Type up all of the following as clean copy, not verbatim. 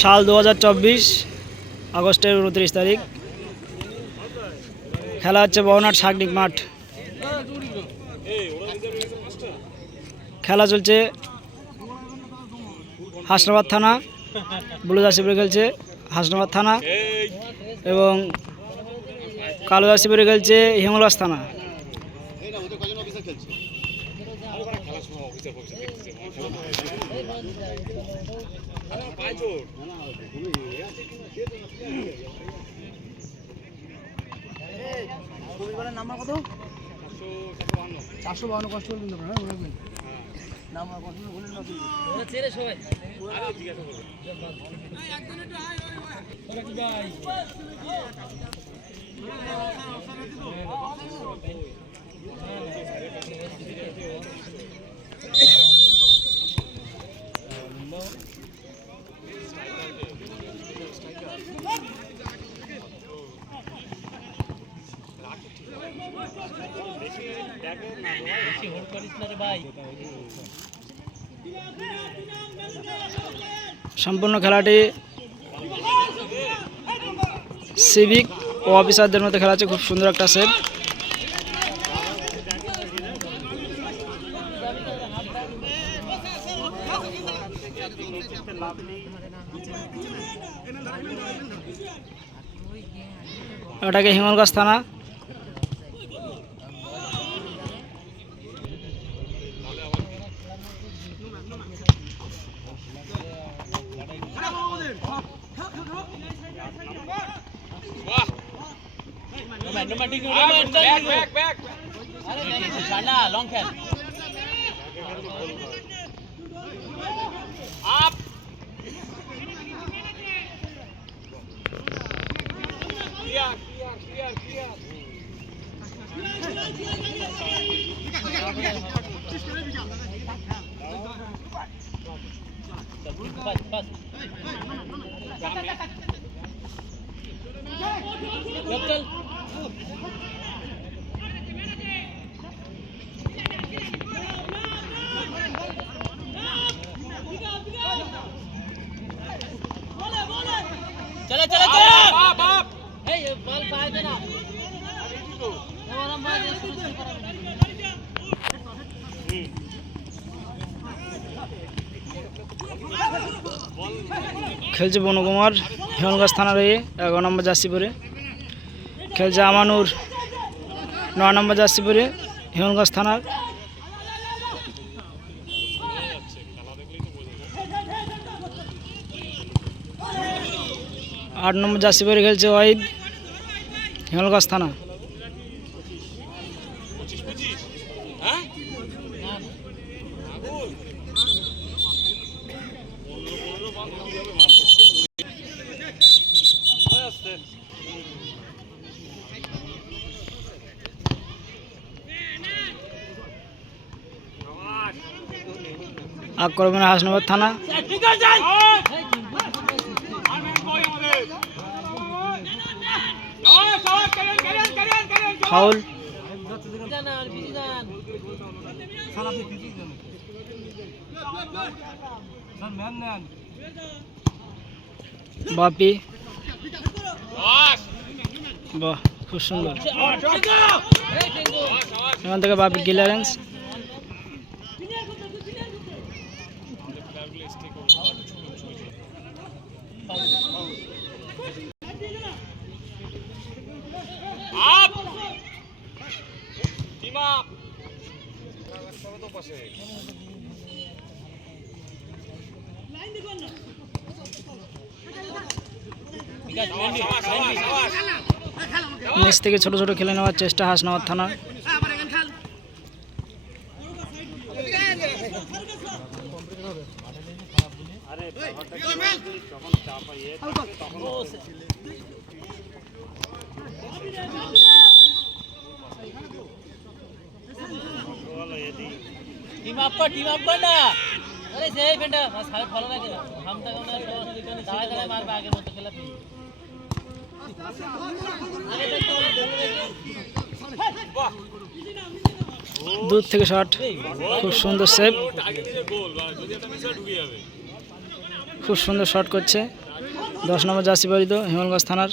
সাল 2024 আগস্টের 29 তারিখ। খেলা হচ্ছে বহনার সাগনিক মাঠ। খেলা চলছে হাসনাবাদ থানা, ব্লু জার্সি পরে খেলছে হাসনাবাদ থানা এবং কালো জার্সি পরে খেলছে হিঙ্গলগঞ্জ থানা। নাম্বার কত? 452 কষ্ট করবেন আপনারা, বলবেন নাম্বার কত বলেন না ওরা ছেড়ে সবাই আরে জিজ্ঞাসা করুন একদম একটু হাই ওরা কি ভাই সম্পূর্ণ খেলাটি সিভিক ও অফিসারদের মধ্যে খেলা হচ্ছে। খুব সুন্দর একটা সেভ। ওটাকে হিঙ্গলগঞ্জ থানা। चलो चलो चलो बाप बाप ए ये बॉल पाए देना हम बाय शुरू करा খেলছে বনকুমার হিঙ্গলগঞ্জ থানার হয়ে 11 নম্বর জার্সি পরে। খেলছে আমানুর 9 নম্বর জার্সি পরে হিঙ্গলগঞ্জ থানার। आठ नम्बर जार्सी परे खेलছে ওয়াহিদ হিঙ্গলগঞ্জ থানা। আক্রমণে হাসনাবাদ থানা। ফাউল। বাপি বাহ খুব সুন্দর। এখান থেকে বাপির ক্লিয়ারেন্স। নিচ থেকে ছোট ছোট খেলে নেওয়ার চেষ্টা হাসনাবাদ থানার। टीम आपका ना अरे सही बेटा बस हमें फॉलो ना करो हम तक हमने दावा दावा मार पे आगे मत खेला थी दूर থেকে শট খুব সুন্দর সেভ। খুব সুন্দর শট করছে 10 নম্বর জার্সি পরিহিত হিঙ্গলগঞ্জ থানার।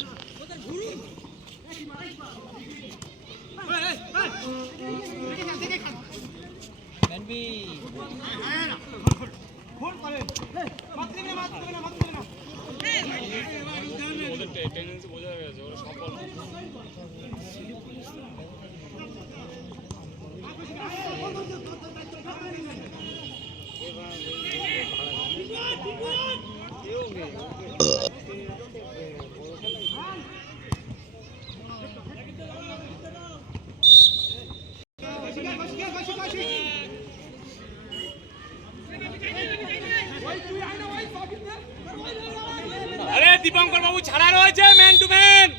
আরে দীপঙ্কর বাবু ছাড়া রয়েছে ম্যান টু ম্যান।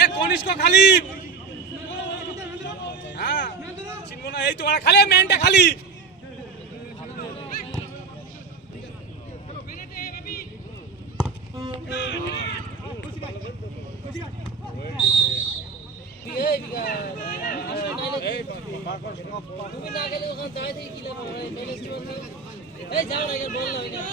এ কনিষ্ক খালি, হ্যাঁ চিনবো না, এই তো খালি ম্যানটা খালি। তুমি না গেলে ওখানে দাঁড়িয়ে থেকে কি লাভ হবে? এই যাও না, বল না ওইখানে।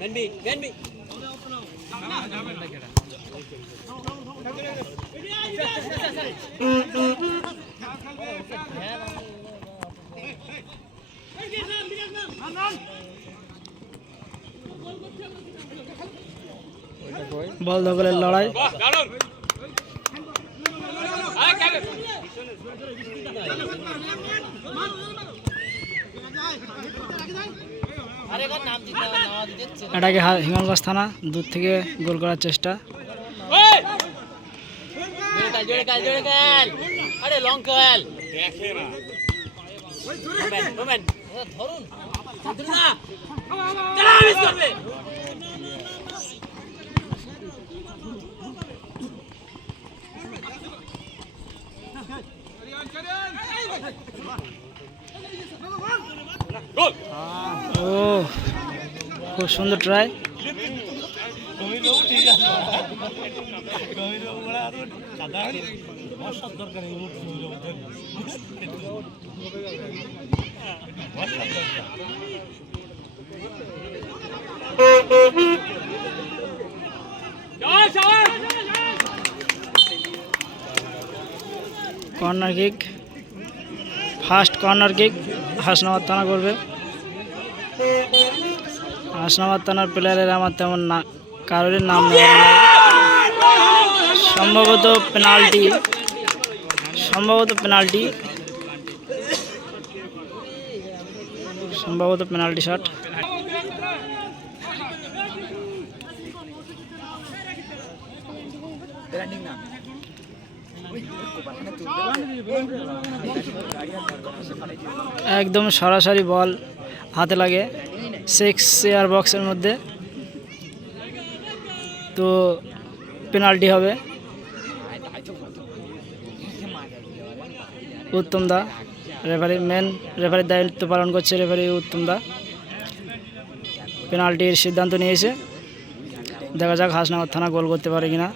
মেনবি মেনবি বল দখলের লড়াই। বাহ দারুণ। আরে কেন আরে কার নাম দিতে নাম দিতে এটাকে হিঙ্গলগঞ্জ থানা দূর থেকে গোল করার চেষ্টা। ওই জোরে কাল আরে লং কাল দেখে না মোমেন্ট ধরুন না চলা মিস করবে। গোল। ও খুব সুন্দর try. Corner kick, first corner kick Hasnabad থানা করবে। হাসনাবাদ থানার প্লেয়ারের আমার তেমন না কারোর নাম নেই, সম্ভবত পেনাল্টি, সম্ভবত পেনাল্টি শট। একদম সরাসরি বল হাতে লাগে 6 ইয়ার বক্সের মধ্যে, তো পেনাল্টি হবে। উত্তম দা রেফারি, মেন রেফারির দায়িত্ব পালন করছে রেফারি উত্তম দা। পেনাল্টির সিদ্ধান্ত নিয়েছে, দেখা যাক হাসনাবাদ থানা গোল করতে পারে কিনা।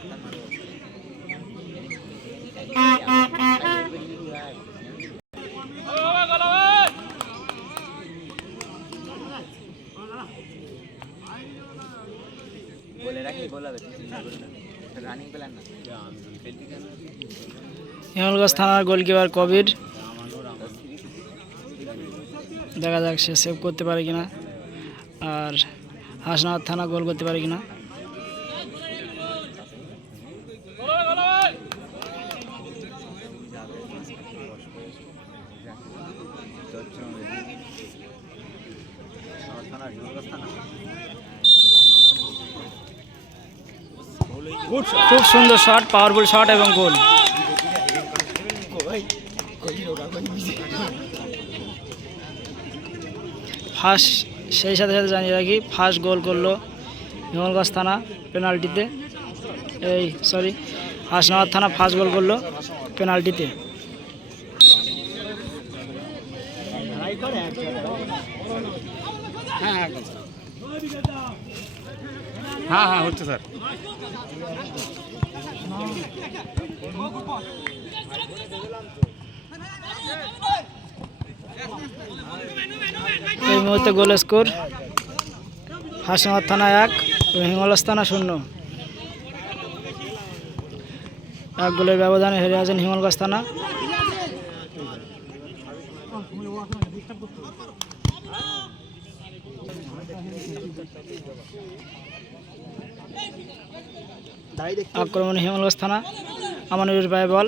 হিঙ্গলগঞ্জ থানার গোলকিপার কবির, দেখা যাক সে সেভ করতে পারে কিনা আর হাসনাবাদ থানা গোল করতে পারে কিনা। খুব সুন্দর শট, পাওয়ারফুল শট এবং গোল। ফার্স্ট সেই সাথে সাথে জানিয়ে রাখি ফার্স্ট গোল করলো হিঙ্গলগঞ্জ থানা পেনাল্টিতে, হাসনাবাদ থানা ফার্স্ট গোল করলো পেনাল্টিতে। হ্যাঁ হ্যাঁ হচ্ছে স্যার। এই মুহূর্তে গোল স্কোর হাসনাবাদ থানা 1 এবং হিঙ্গলগঞ্জ থানা 0। 1 গোলের ব্যবধানে হেরে আছেন হিঙ্গলগঞ্জ থানা। আক্রমণে হিঙ্গলগঞ্জ থানা, আমানুরের পায়ে বল,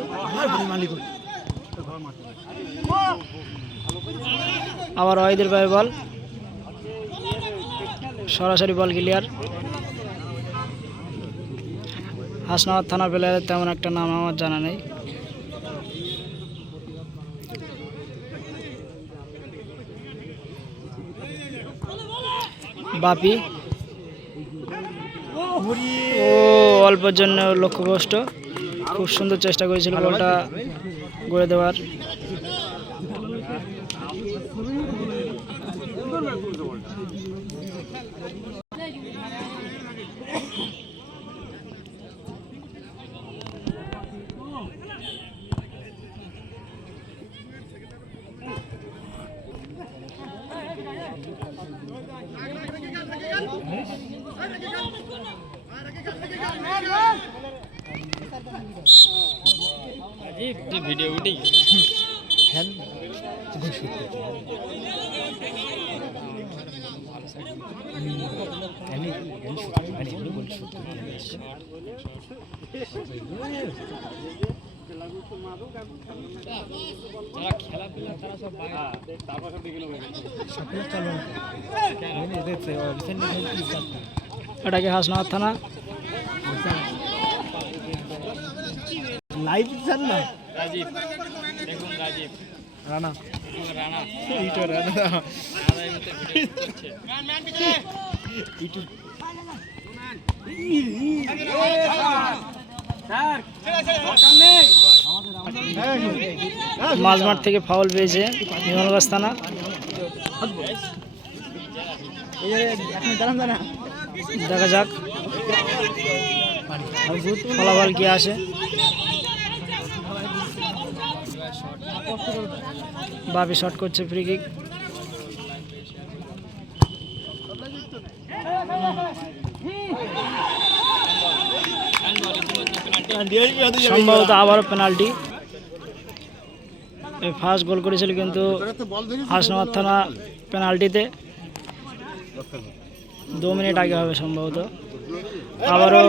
আবার ওয়াহিদের পায়ে বল, সরাসরি বল ক্লিয়ার। হাসনাবাদ থানা প্লেয়ারের তেমন একটা নাম আমার জানা নেই। বাপি ও অল্পের জন্য লক্ষ্যভ্রষ্ট, খুব সুন্দর চেষ্টা করেছিল বলটা গড়ে দেওয়ার। ভিডিও উঠি এটাকে হাসনাবাদ থানা লাইভ স্যার না রাজীব, দেখুন রাজীব রানা রানা ইটো রানা ইটো মাঝমাঠ থেকে ফাউল পেয়েছে হিঙ্গলগঞ্জ থানা। দেখা যাক ফলাফল কি আসে। বাপি শট করছে ফ্রি কিক। সম্ভবত আবারও পেনাল্টি। ফার্স্ট গোল করেছিল কিন্তু হাসনাবাদ থানা পেনাল্টিতে 2 মিনিট আগে হবে সম্ভবত। আবারও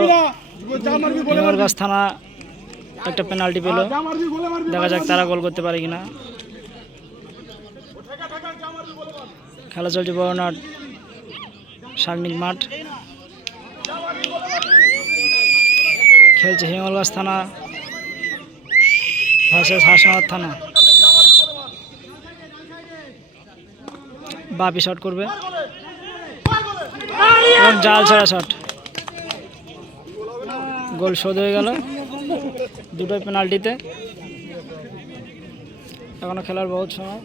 হিঙ্গলগঞ্জ থানা একটা পেনাল্টি পেল, দেখা যাক তারা গোল করতে পারে কিনা। খেলা চলছে বড়নাট সার্নিক মাঠ, খেলছে হিঙ্গলগঞ্জ থানা ভার্সেস হাসনাবাদ থানা। বাপি শট করবে এবং জাল ছাড়া শট, গোল শোধ হয়ে গেল দুটোই পেনাল্টিতে। এখনো খেলার বহুত সময়,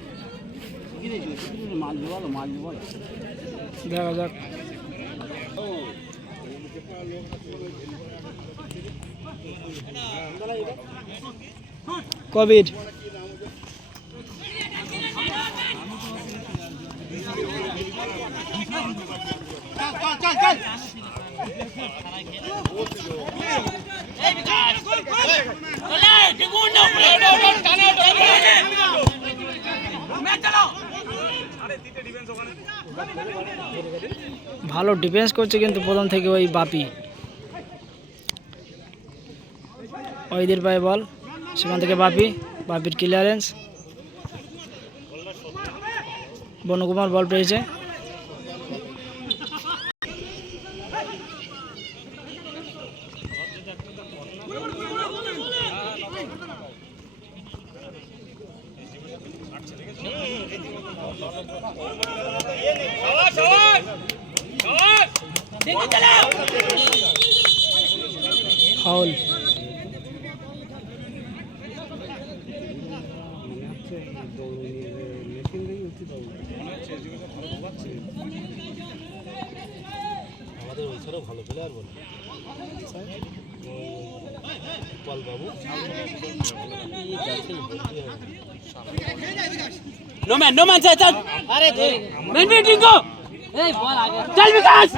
দেখা যাক। কবির ভালো ডিফেন্স করছে কিন্তু প্রথম থেকে ওই বাপি। ওইদের পায়ে বল, সেখান থেকে বাপির ক্লিয়ারেন্স, বনকুমার বল পেয়েছে। ফাউল। আমাদের ওই ছাড়াও ভালো প্লেয়ার বলে পাল বাবু নো ম্যান চল আরে মেন মিটিং গো এই বল আগে চল বিকাশ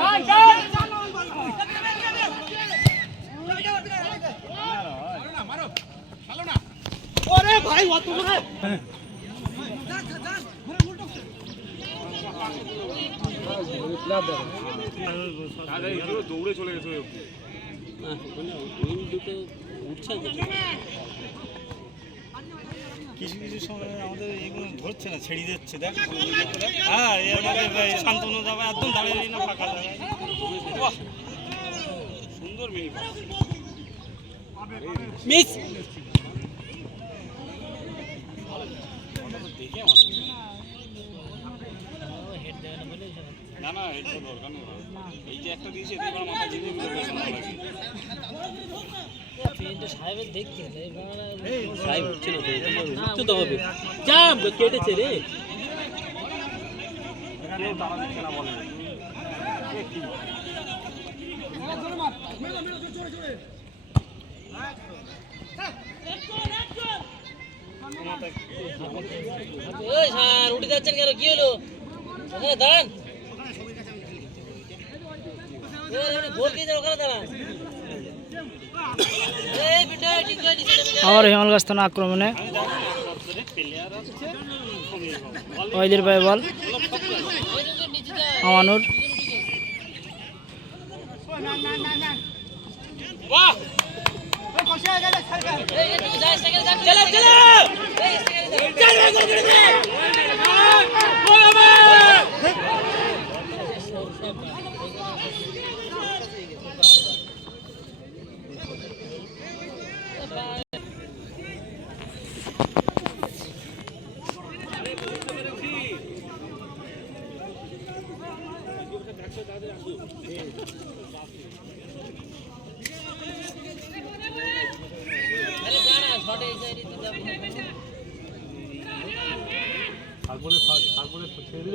ওরে ভাই অত করে দৌড়ে চলে গেছে কিছু কিছু সময় আমাদের এগুলো ধরছে না, ছেড়ে দিচ্ছে। দেখ হ্যাঁ, এর মধ্যে শান্তনু যাবে একদম দাঁড়িয়ে না, ফাঁকা যাবে। বাহ, সুন্দর মিনি মিস দেখে না না, এটা তো দরকার নেই। এই যে একটা দিয়েছে এবার মাথা জিনিস সাহেবের দেখতে সাহেব ছিল তো তো হবে জাম কেটেছে রে তারা দিচ্ছে না বলে ওই স্যার উঠে যাচ্ছেন কেন, কি হলো? দাঁড়ান, ভোট দিয়ে ওখানে দাঁড়ান। আবার হিমালগাছ থানা আক্রমণে ওইদের পায়ে বল। আমানুর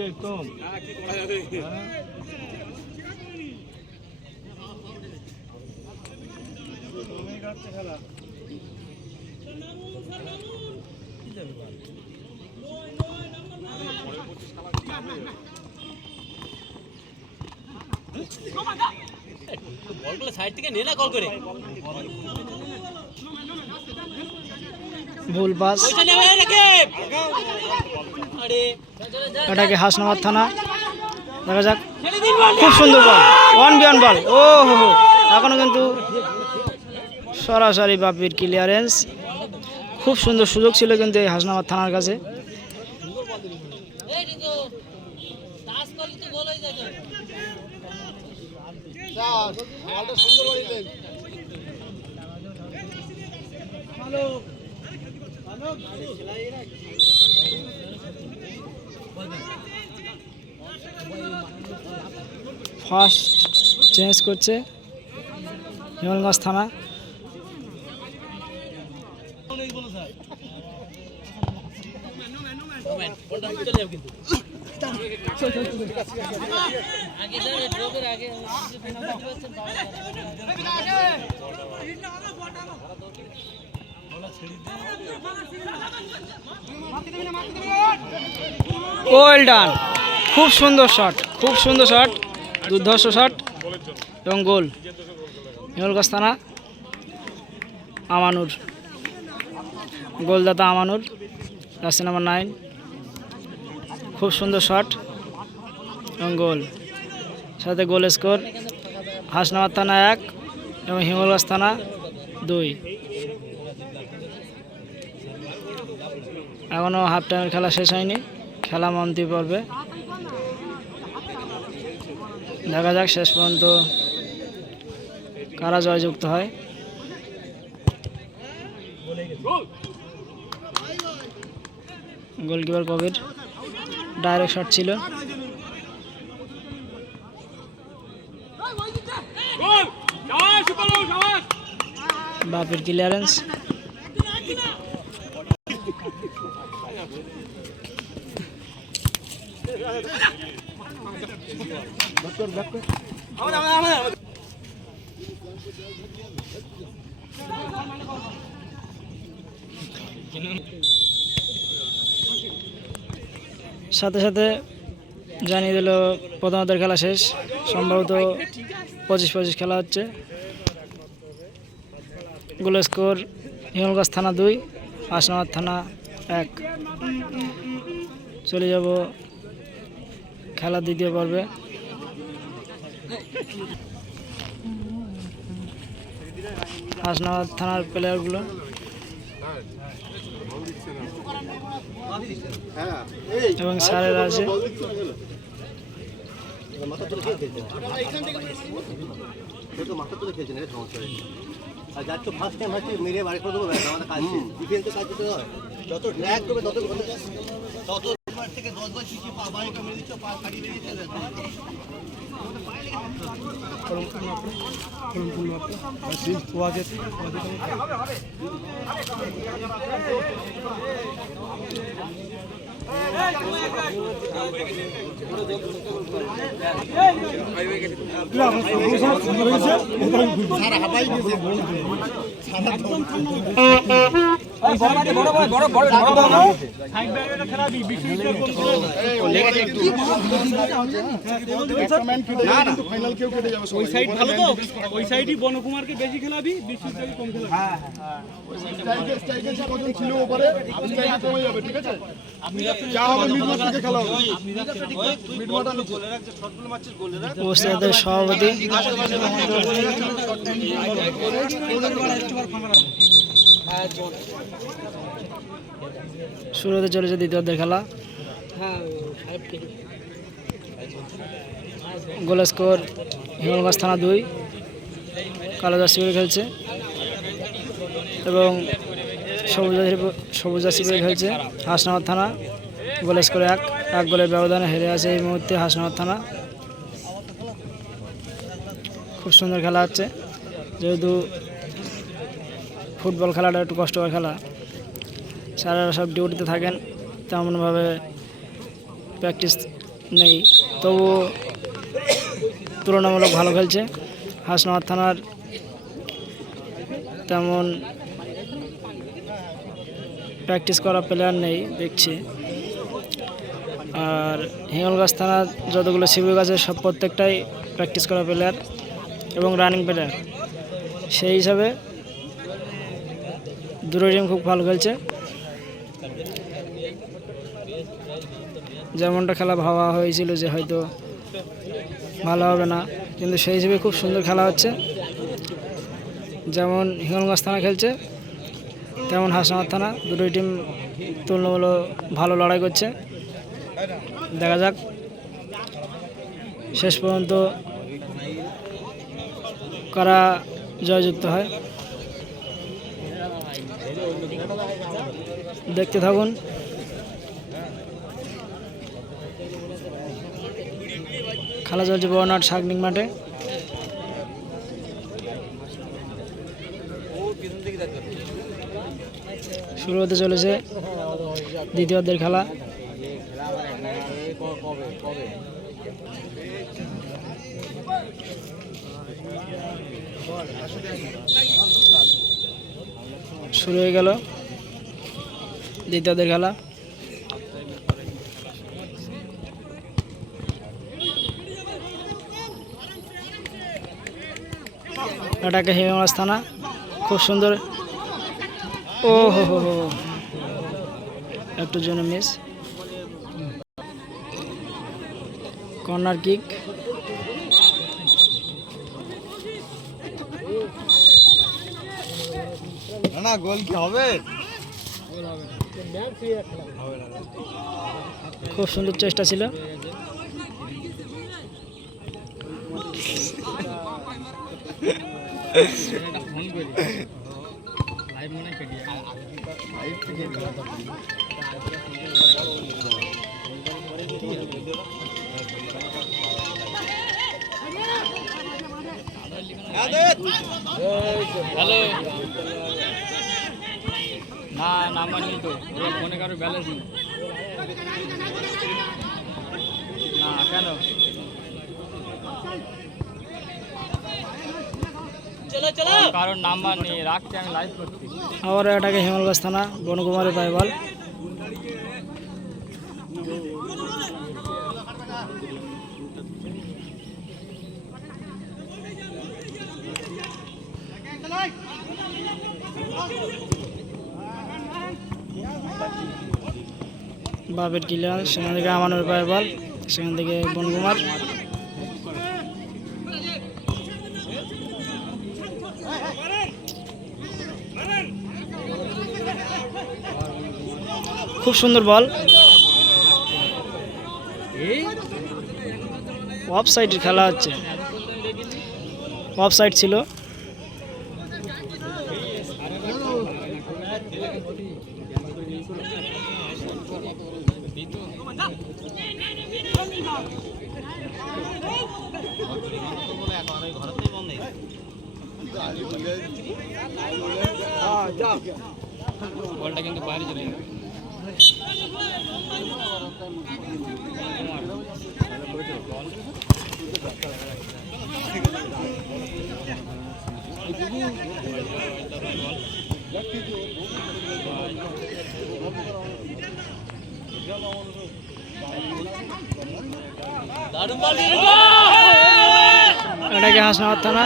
একদম কি করা যাবে। বলগুলো সাইড থেকে নে না কল করে। ভুল পাস। এটা কি হাসনাবাদ থানা? দেখা যাক। খুব সুন্দর বল, 1v1 বল। ও হো হো, এখনো কিন্তু সরাসরি বাপির ক্লিয়ারেন্স। খুব সুন্দর সুযোগ ছিল কিন্তু এই হাসনাবাদ থানার কাছে। ফার্স্ট চেঞ্জ করছে হিমালগাছ থানা। ওয়েল ডান, খুব সুন্দর শট, খুব সুন্দর শট, দুর্ধর্ষ শট এবং গোল। হিমালগাছ থানা আমানুর, গোলদাতা আমানুর, জার্সি নাম্বার 9। খুব সুন্দর শট এবং গোল, সাথে গোল স্কোর হাসনাবাদ থানা 1 এবং হিমালগাছ থানা 2। এখনও হাফ টাইমের খেলা শেষ হয়নি, খেলা মন্ত্রী পর্বে। দেখা যাক শেষ পর্যন্ত কারা জয়যুক্ত হয়। গোলকিপার কবির, ডাইরেক্ট শট ছিল। গোল শাবাশ সুপার শাবাশ বাপের ক্লিয়ারেন্স। সাথে সাথে জানিয়ে দিল প্রথমার্ধের খেলা শেষ। সম্ভবত 25-25 খেলা হচ্ছে। গোল স্কোর হিঙ্গলগঞ্জ থানা 2, হাসনাবাদ থানা 1। চলে যাব খেলার দ্বিতীয় পর্বে। হাসনাবাদ থানার প্লেয়ারগুলো এবং স্যারেরা আছে। মাথা তুলে খেলছেন এটা সমস্যা হয়েছে। আর যার তো ফার্স্ট টাইম হচ্ছে মেরে বাড়ি করে দেবো ব্যাস আমাদের কাজ ডিফেন্সে কাজ করতে হয়। যত ড্র্যাগ করবে তত থেকে 10 বার শিখিয়ে পা বাইরে মেরে দিচ্ছ, পা কাটিয়ে দিচ্ছে। ওই সাইড ভালো তো, ওই সাইডই বনকুমারকে বেশি খেলাবি, বিশ্বজিৎকে কম খেলাবি। ছিল ওপারে কমে যাবে, ঠিক আছে? যা হবে মিডমাঠ থেকে খেলা হবে। উপস্থিতদের সভাপতি শুরু হতে চলেছে দ্বিতীয়ার্ধের খেলা। গোল স্কোর হিঙ্গলগঞ্জ থানা 2, কালো জার্সি পরে খেলছে এবং সবুজ জার্সি পরে খেলছে হাসনাবাদ থানা। গোল স্কোর 1 গোলের ব্যবধানে হেরে আছে এই মুহূর্তে হাসনাবাদ থানা। খুব সুন্দর খেলা হচ্ছে, যেহেতু ফুটবল খেলাটা একটু কষ্টকর খেলা। স্যারেরা সব ডিউটিতে থাকেন, তেমনভাবে প্র্যাকটিস নেই, তবু তুলনামূলক ভালো খেলছে হাসনাবাদ থানার। তেমন প্র্যাকটিস করা প্লেয়ার নেই দেখছি। আর হিঙ্গলগঞ্জ থানার যতগুলো শিবির আছে সব প্রত্যেকটাই প্র্যাকটিস করা প্লেয়ার এবং রানিং প্লেয়ার। সেই হিসাবে দুটো টিম খুব ভালো খেলছে। যেমনটা খেলা ভাবা হয়েছিল যে হয়তো ভালো হবে না, কিন্তু সেই হিসেবে খুব সুন্দর খেলা হচ্ছে। যেমন হিঙ্গলগঞ্জ থানা খেলছে তেমন হাসনাবাদ থানা, দুটোই টিম তুলনামূলক ভালো লড়াই করছে। দেখা যাক শেষ পর্যন্ত কারা জয়যুক্ত হয়। দেখতে থাকুন। খেলা চলছে বড়নাট সাগনিক মাঠে। শুরু হতে চলেছে দ্বিতীয়ার্ধের খেলা। শুরু হয়ে গেল দ্বিতীয়ার্ধের খেলা। এটাকে হিঙ্গলগঞ্জ থানা খুব সুন্দর। ও হো হো হো, একটুর জন্য মিস। Corner kick. না গোল কি হবে? খুব সুন্দর চেষ্টা ছিল। হ্যালো না নাম্বার নেই তো ফোনে কারো ব্যালেন্স নেই না কেন কারোর নাম্বার নেই রাখতে আমি লাইভ করছি আবার এটাকে হিমালগাছ থানা বনকুমারী পাইবাল বাপের কিলা সেখান থেকে আমানের পাইবাল সেখান থেকে বনকুমার খুব সুন্দর বল অফ সাইডের খেলা হচ্ছে অফ সাইড ছিল বলটা কিন্তু বাইরে চলে যাবে এটাকে হাসনাবাদ থানা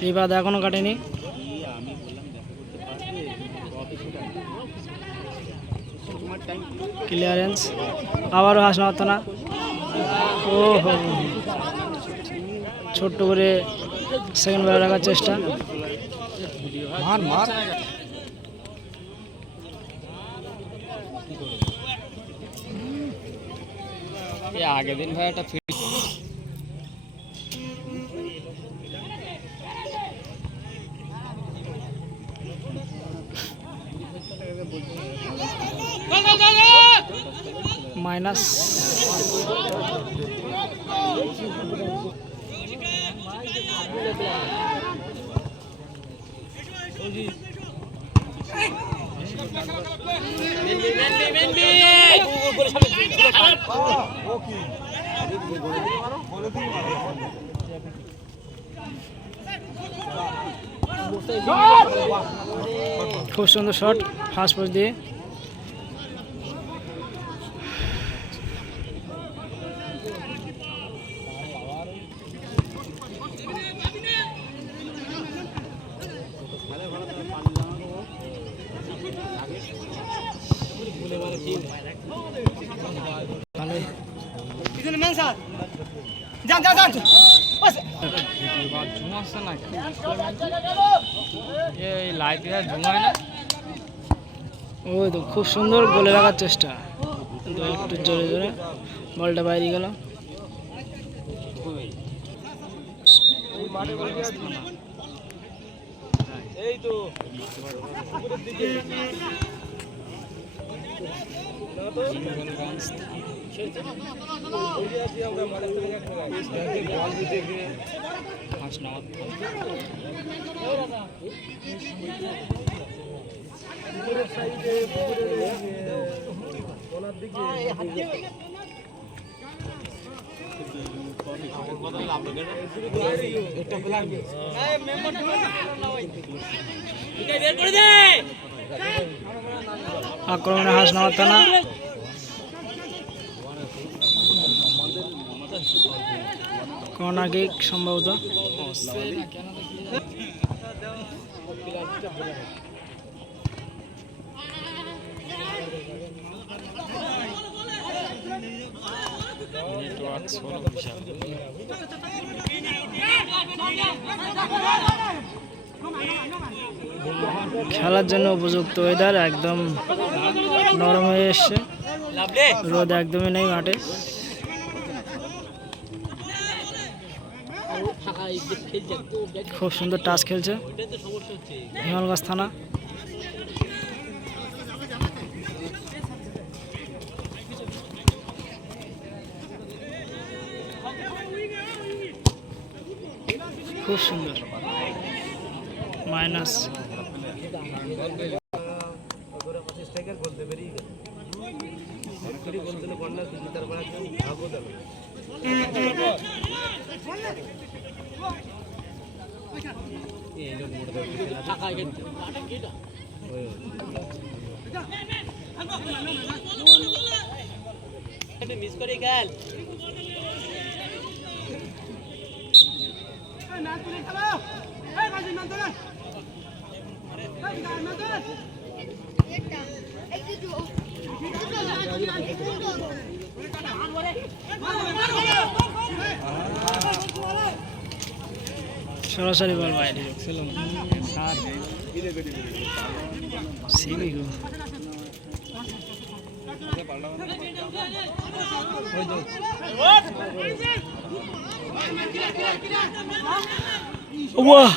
বিবাদ এখনো কাটেনি ক্লিয়ারেন্স আবারও হাসনাবাদ থানা ও হো ছোট্ট করে সেকেন্ড বলে রাখার চেষ্টা আগের দিন ভাই একটা মাইনাস খুব সুন্দর শট ফার্স্ট পোস্ট দিয়ে ওই তো খুব সুন্দর গোলে রাখার চেষ্টা কিন্তু একটু জোরে জোরে বলটা বাইরে গেল এই তো আক্রমণে হাসনাবাদ থানা কর্নার কিক সম্ভবত খেলার জন্য উপযুক্ত ওয়েদার একদম নরম হয়ে এসছে রোদ একদমই নেই মাঠে খুব সুন্দর টাচ খেলছে হিমালগাছ থানা খুব সুন্দর মাইনাস। মিস করে গেল সরাসরি বল বাইরে সিবি গো বাহ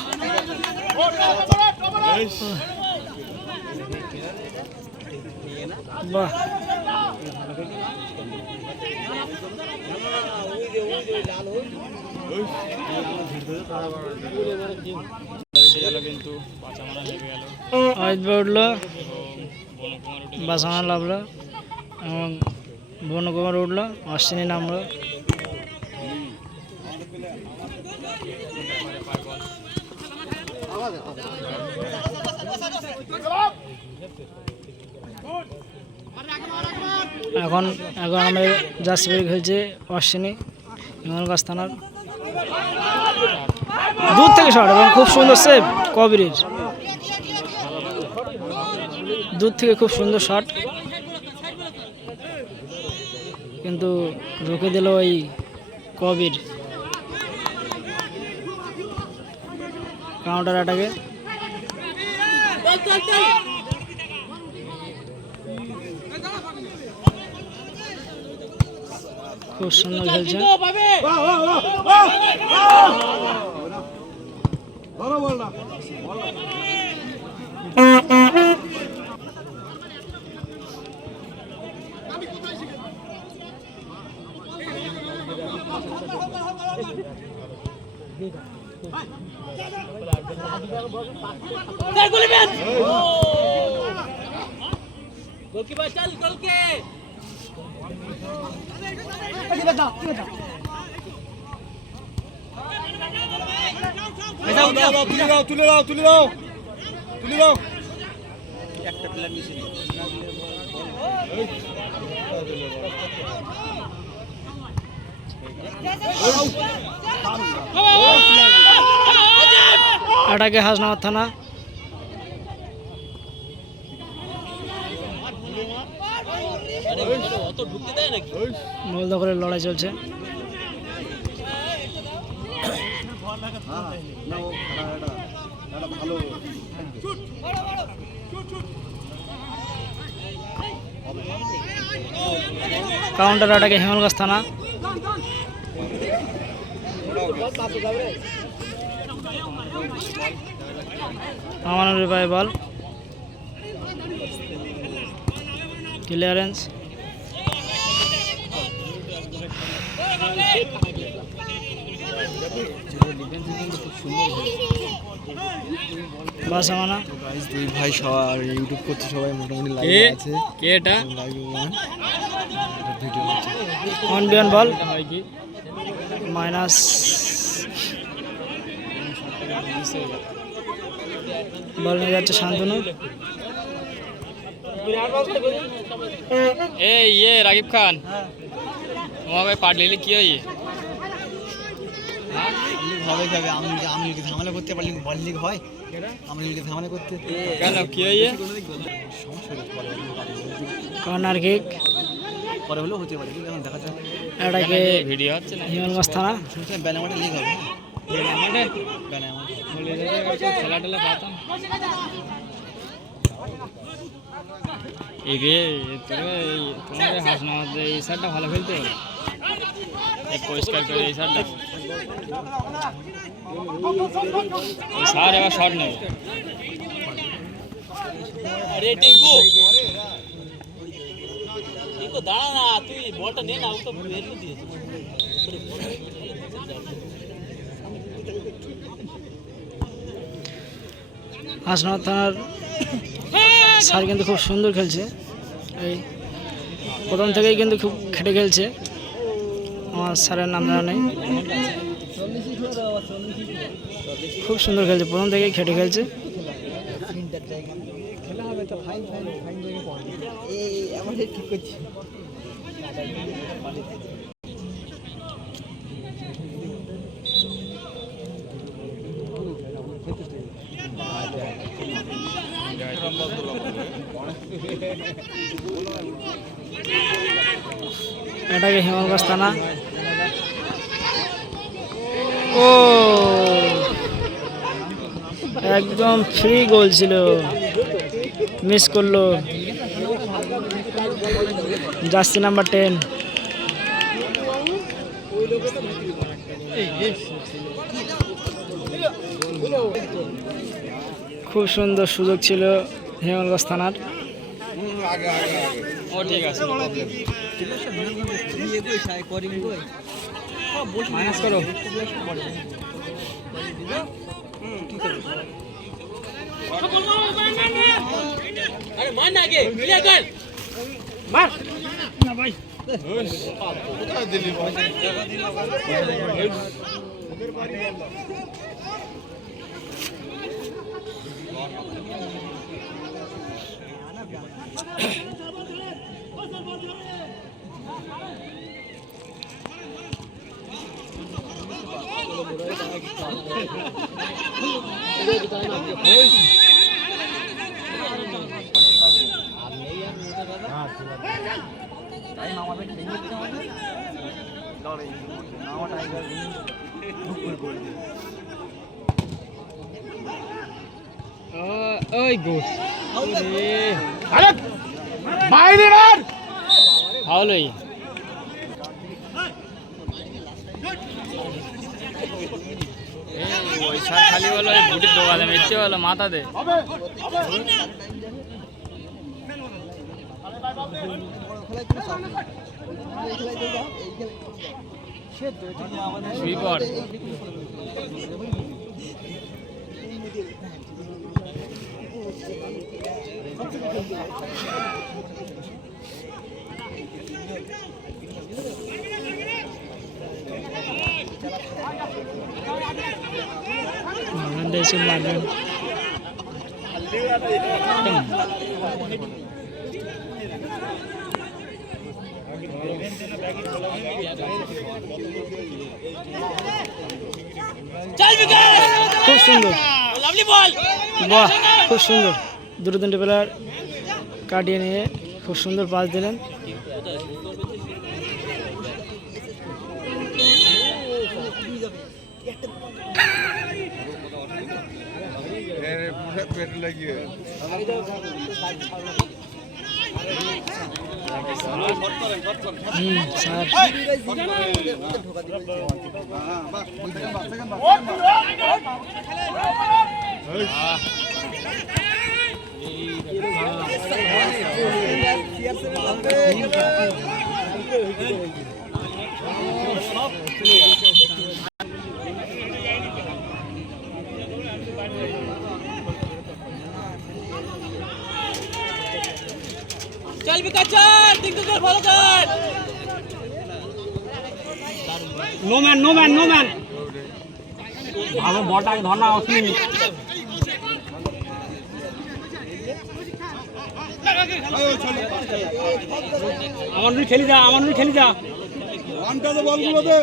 বাহ কিন্তু বাঁচা মারা লেগে গেল। উঠলো বনকুমার উঠে বাসানা লাভলো এবং বনকুমার উঠলো অশ্বিনী নামলো। এখন এখন আমাদের জার্সিবাড়ি খেলছে অশ্বিনী হিঙ্গলগঞ্জ থানার দূর থেকে শট এবং খুব সুন্দর সেভ কবিরের দূর থেকে খুব সুন্দর শট কিন্তু রুখে দিল ওই কবির কাউন্টার অ্যাটাকে। খুব সুন্দর খেলছে গোলকিপার চল গোলকে তুলে দাও একটা প্লেয়ার মিশে অ্যাটাকে হাসনাবাদ থানা অত ঢুকতে দেয় নাকি বল দখলের লড়াই চলছে। কাউন্টার অ্যাটাকে হিঙ্গলগঞ্জ থানা আমানুর ভাই বল ক্লিয়ারেন্স বাসামানা দুই ভাই সবার ইউটিউব করছে, সবাই মোটামুটি লাইভে আছে। কে এটা লাইভে ভিডিও করছে। অন বিয়ন বল মাইনাস বল নিয়ে যাচ্ছে শান্তনু এই ये रागिब खान তোমাকে পাট লিলে কি হয় হবে যাবে আমি লিখে ঝামেলা করতে পারলি বল লিগ হয় আমি লিখে ঝামেলা করতে কেন কি হয় কর্নার কিক পরে হলেও হতে পারে, কিন্তু এখন দেখা যাক। এটাকে ভিডিও হচ্ছে না হিঙ্গলগঞ্জ থানা শুনছিলাম ব্যানামাটে লিগ হবে। আমাদের ব্যানামাটে বলে খেলা টেলা পাতাম এই রে তোমাদের হাসনাবাদ এই সারটা ভালো খেলতে হবে, এই পরিষ্কার করে এই সারটা সার এবার শট নেবে। আরে টিঙ্কু টিঙ্কু দাঁড়া না, তুই বলটা নে না, ও তো বেরিয়ে দিয়েছে। হাসনাবাদ থানার স্যার কিন্তু খুব সুন্দর খেলছে, এই প্রথম থেকেই কিন্তু খুব খেটে খেলছে। আমার স্যারের নাম জানা নেই, খুব সুন্দর খেলছে, প্রথম থেকেই খেটে খেলছে। এটাকে হিমালগাছ থানা। ও একদম ফ্রি গোল ছিল, মিস করলো জার্সি নাম্বার 10। খুব সুন্দর সুযোগ ছিল হিমালগাছ থানার। ও ঠিক আছে, মাইনাস করো। अरे मान ना आगे क्लियर कर মার না ভাই। ওই গোল বাইরে রান ফাউল হই। ওই স্যার খালি বলো বুটির দোকানে মেচ্ছে বলো মাথা দে। সুইপার দেশে মারবেন। चल विकेट খুব সুন্দর, लवली बॉल বাহ খুব সুন্দর, দুটো তিনটে প্লেয়ার কাটিয়ে নিয়ে খুব সুন্দর পাস দিলেন। পেট লাগিয়ে স্যার चल विकेट चल टिंकू कर फॉलो कर no man no man no man. ভালো বলটাকে ধর না, অসুবিধা আমার নুই খেলি যা, আমার নুই খেলি যা। রানটা তো বলগুলো দে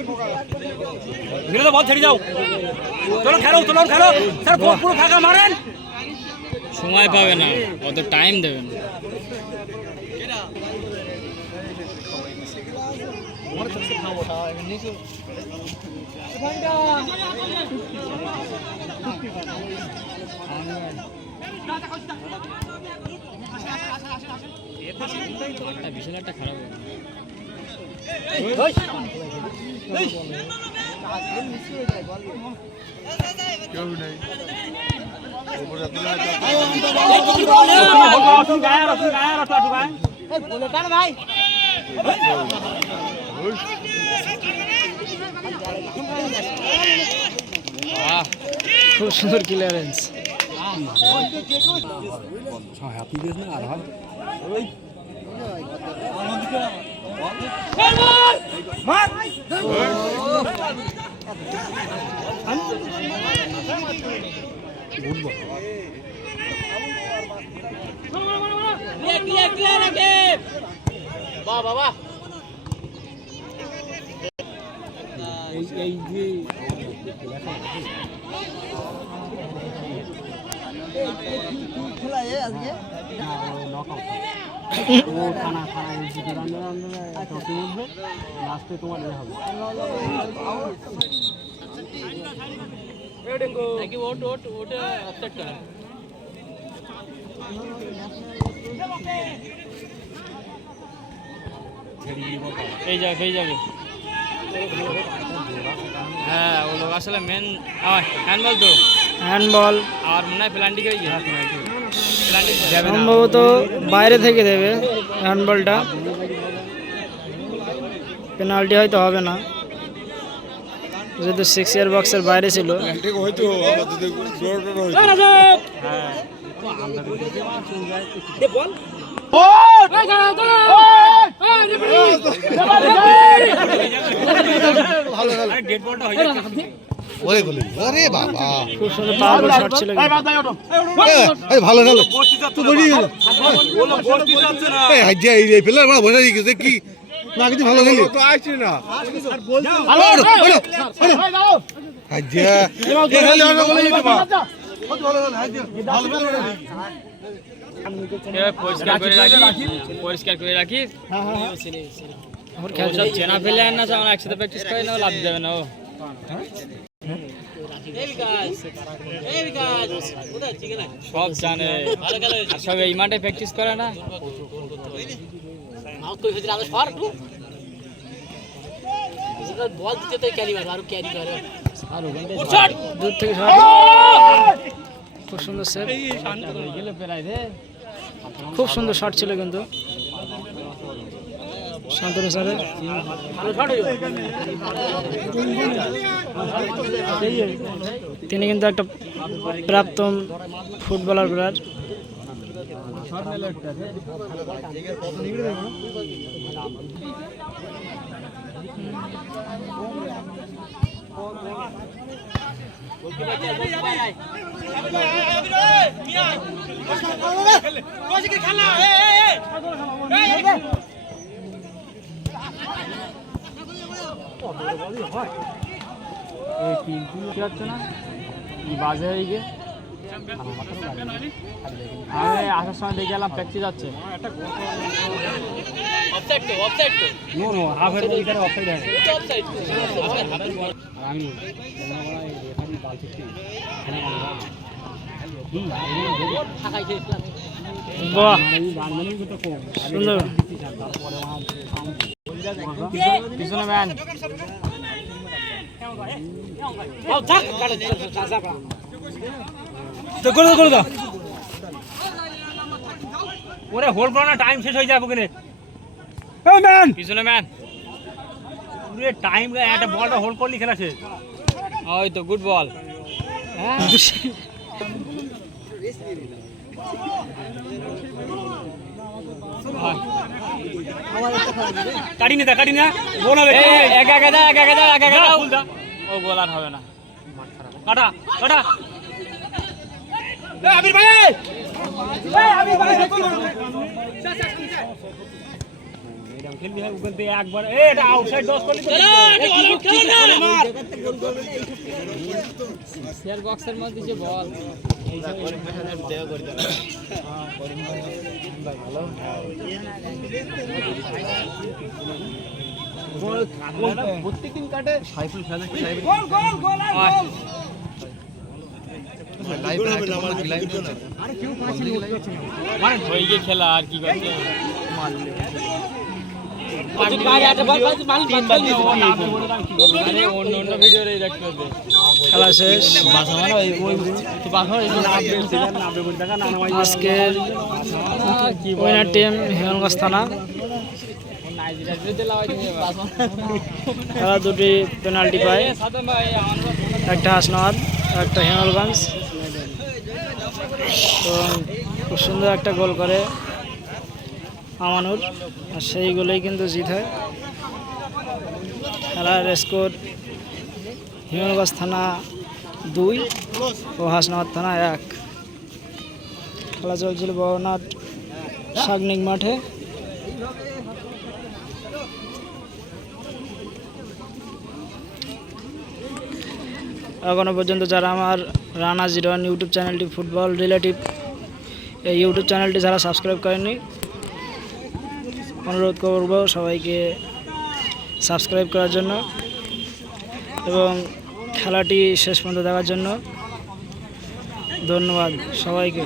মেরে তো বল ছেড়ে যাও, চলো খেলো চলো খেলো। স্যার পুরো ফাঁকা মারেন, সময় পাবে না, অত টাইম দেবেন। বিশাল একটা খারাপ কেউ নেই भाई খুব সুন্দর ক্লিয়ারেন্স। ক্লিয়ার আগে বাহ বাহ বাহ নাকি ওট অফসাইড করা পেয়ে যাবে হ্যাঁ ও লোক আসলে মেন হ্যান্ডবল তো হ্যান্ডবল আর মনে হয় প্ল্যান্টিক হয়ে গেছে সম্ভবত বাইরে থেকে দেবে হ্যান্ডবলটা, পেনাল্টি হয়তো হবে না যেহেতু 6 ইয়ার বক্সের বাইরে ছিল। আরে বাবা খুব সুন্দর পাওয়ারফুল শট ছিল কিন্তু। ভালো ভালো তো বলি হাজিয়া এই প্লেয়ার বড় বসে গেছে কি না কিছু ভালো খেলি তো আসছে না হাজিয়া খেলে ভালো বলে দিতে পার পরিষ্কার করে রাখি সব চেনা ফেলে না আমার একসাথে প্র্যাকটিস করে না লাভ যাবে না ও সব জানে আর সব এই মাঠে প্র্যাকটিস করে না বল দিতে তো ক্যারি মারো আর ক্যারি করে দূর থেকে শট, খুব সুন্দর সেভ, খুব সুন্দর শট ছিল কিন্তু শান্তনু স্যারের। তিনি কিন্তু একটা প্রাক্তন ফুটবলার প্লেয়ার। বাজে হয়ে গিয়ে আমি আসার সময় দেখে এলাম প্র্যাকটিস যাচ্ছে অফসাইড তো অফসাইড তো নো নো হাফের এখানে অফসাইড আছে এটা অফসাইড আমি ঢাকায় খেয়েছিলাম বাহ সুন্দর, পিছনে ম্যান ওরে হোল্ড করো না, টাইম শেষ হয়ে যাবে ওখানে। পিছনে ম্যান টাইম একটা বলটা হোল্ড করলি খেলা শেষ। ওই তো গুড বল কাটি না গোল হবে। একা ও গোল আর হবে না কাটা কাটা খেলবি ওখান থেকে একবার এটা আউটসাইড দশ করলি শেয়ার বক্সের মধ্যে যে বল প্রত্যেকদিন কাটে সাইফুল খেলা লাইভ হয়ে গিয়ে খেলা আর কি করছে অন্য ভিডিওর এই দেখতে হবে খেলা শেষ। আজকের উইনার টিম হিমালগঞ্জ থানা। খেলা দুটি পেনাল্টি পায়। একটা হাসনাবাদ, একটা হিঙ্গলগঞ্জ। তো খুব সুন্দর একটা গোল করে আমানুর, আর সেই গোলেই কিন্তু জিত হয়। খেলার স্কোর হিঙ্গলগঞ্জ থানা 2 ও হাসনাবাদ থানা 1। খেলা চলছিল বড়নাথ সাগনিক মাঠে। এখনো পর্যন্ত যারা আমার রানা 01 ইউটিউব চ্যানেলটি ফুটবল রিলেটিভ এই ইউটিউব চ্যানেলটি যারা সাবস্ক্রাইব করেনি, অনুরোধ করব সবাইকে সাবস্ক্রাইব করার জন্য এবং খেলাটি শেষ পর্যন্ত দেখার জন্য। ধন্যবাদ সবাইকে।